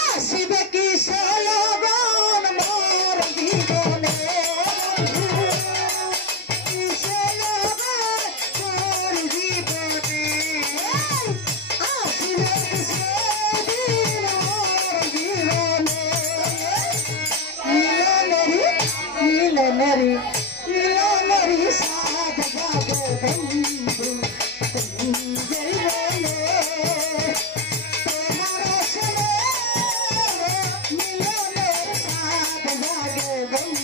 আসিবে কি সে লগন মোর জীবনে मिलनरी साथ जागे बंधु तुम्हारा सुने मिलनर साथ जागे बंधु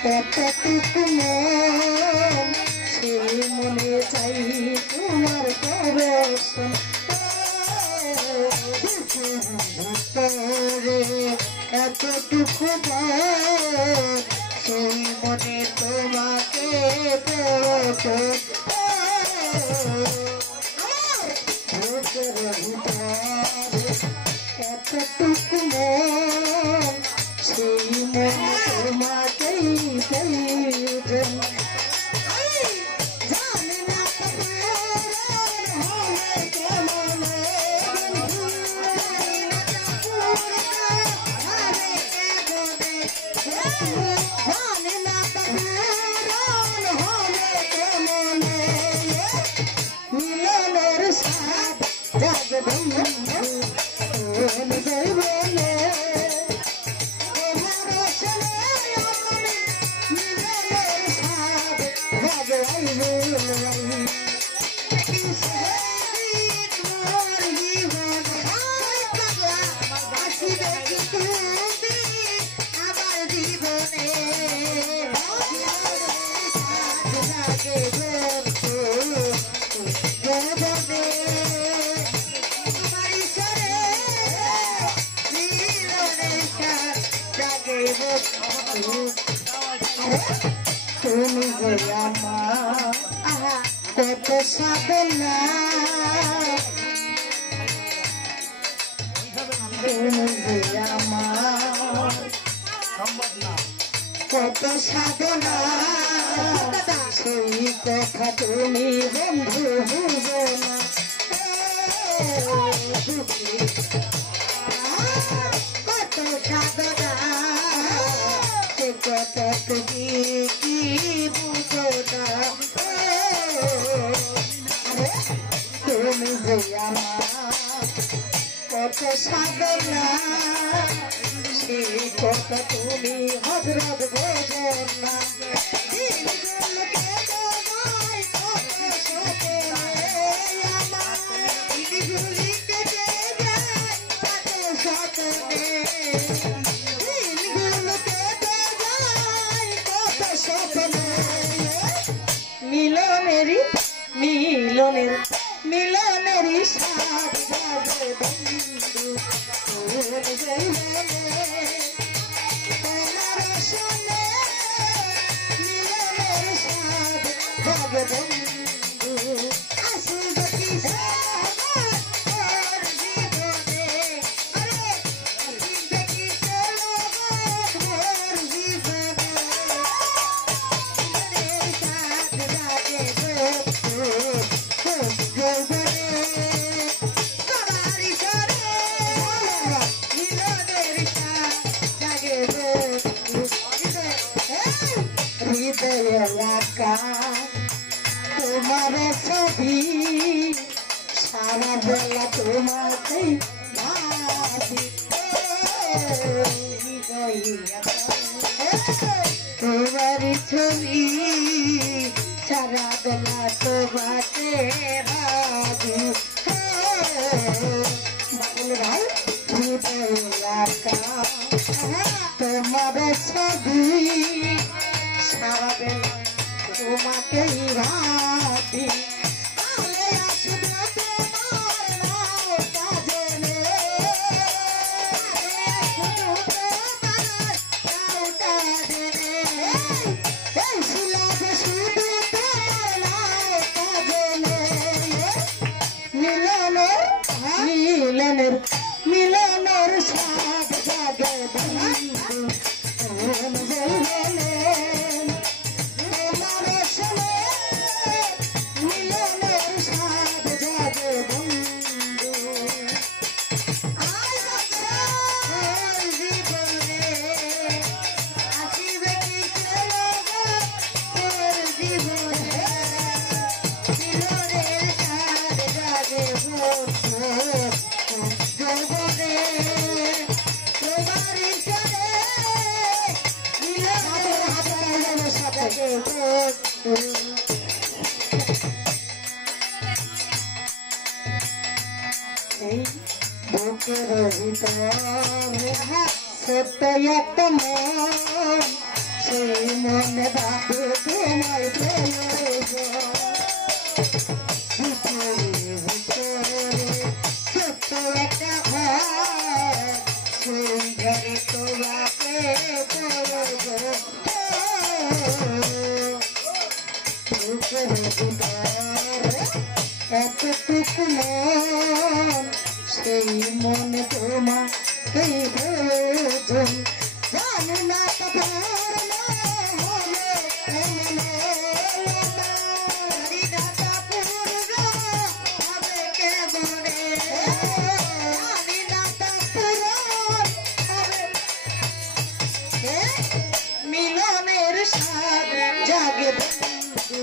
কতটুকু মন সেই মনে চাই তোমার দর্শন এতটুকু মন সেই মনে তোমাকে এতটুকু মন সেই মনে তোমাকেই প্রয়োজন জানি না মিলনের সাথ জাগে বন্ধু তুমি যে আমার কত সাধনা তুমি যে আমার কত সাধনা সেই কথা তুমি বন্ধু বুঝো না কত সাধনা সে কথা তুমি কি বুঝো না তুমি যে আমার কত সাধনা সেই কথা তুমি হজরত বোঝো না মিলনেরি মিলনের মিলনেরি সাথ জাগে বন্ধু তোমার শুনে মিলনের সাথ জাগে বন্ধু আসিবে কি তোমার ছবি সারা বেলা তোমাকে ভাবি তোমার ছবি সারা বেলা তোমাকে ভাবি ভাই আঁকা তোমার ছবি সারা বেলা তোমাকেই ভাবি মিলনের সাথ জাগে বন্ধু মিলনের সাথ জাগে বন্ধু জীবনে আসিবে কি জীবনে মিলনের সাথ জাগে বন্ধু বুকের ভিতরে ছোট্ট একটা মন সেই মনে ভাবে তোমার প্রয়োজন ছোট্ট একটা ঘর সেই ঘরে তোমাকে প্রয়োজন বুকের ভিতরে এতটুকু মন সেই মনে তোমাকেই প্রয়োজন জানি না কবর মনে হরিদাতা পূর্ণ হবে কেমনে হরিদাতা পূর্ণ হবে মিলনের স্বাদ জাগে বন্ধু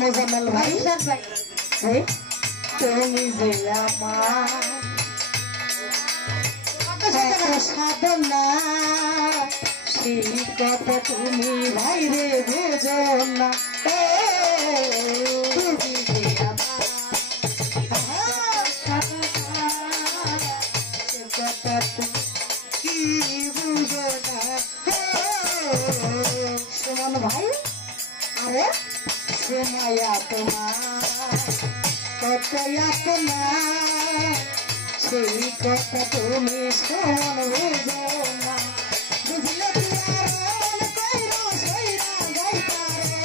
মোজাম্মেল ভাই তুমি যে আমার সাধনা সেই কথা তুমি ভাই রে বুঝো না তুমি যে আমার কথা তুমি কি বুঝো না সুমন ভাই আরে মায়া তোমার কত আপনার সেই কথা তুমি শুনবে না বুঝলে মন কইরো সইরা গাইতারে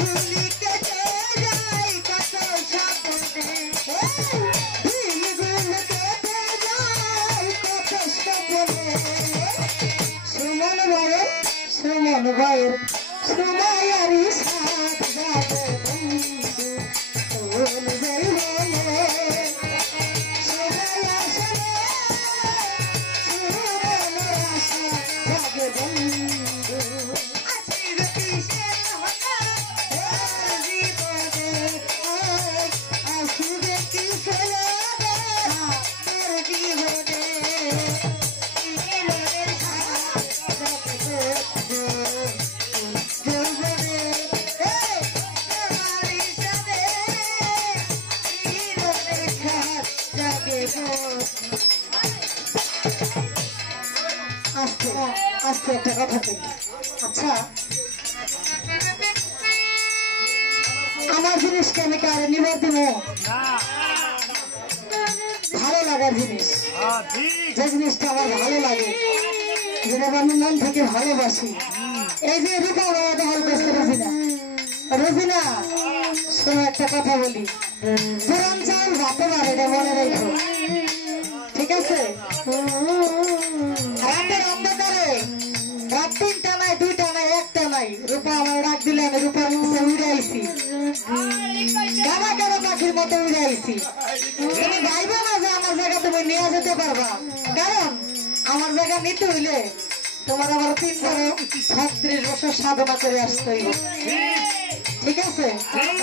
ভুলি কেটে যাই কত স্বপ্নে দিল গুল কেটে যাই কত স্বপ্নে সুমন ভাইয়ের সুমায়ারি সাথ যাবে বন্ধু তোল জলনে সুমায়া সনে সুরনে আশা যাবে বন্ধু আসিবে কিসে হতা তোর জীবনে আসিবে কিসে তোর জীবনে মিলনের সাথ যাবে আজকে একটা কথা বলি আচ্ছা আমার জিনিসকে আমি কারে নিবার দিব ভালো লাগার জিনিস যে জিনিসটা আমার ভালো লাগে যেটা আমি মন থেকে ভালোবাসি এই যে রূপা দখল করতে রোজিনা শোনো একটা কথা বলি পুরান চাল ভাতে পারে এটা মনে রেখো ঠিক আছে রাতের অন্ধকারে রাত 3টা নাই 2টা নাই 1টা নাই রূপা আমার ডাক দিলে আমি রূপার মুখে উড়ে আইছি গানা গানা পাখির মতো উড়ে আইছি। তুমি ভাইবে না যে আমার জায়গা তুমি নিয়ে যেতে পারবা, কারণ আমার জায়গা নিতে হইলে তোমার আবার ৩-৩৬ বছর সাধনা করে আসতে হইব। ঠিক আছে,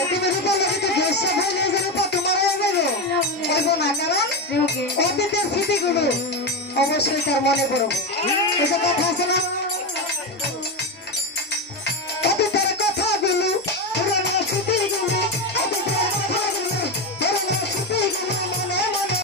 তুমি রূপা লোকে ঘেসা ফেলে যে রূপা তোমার হয়ে যাবো হইব না, কারণ অতীতের স্মৃতিগুলো অবশ্যই তার মনে পড়বে। এটা কথা আছে না?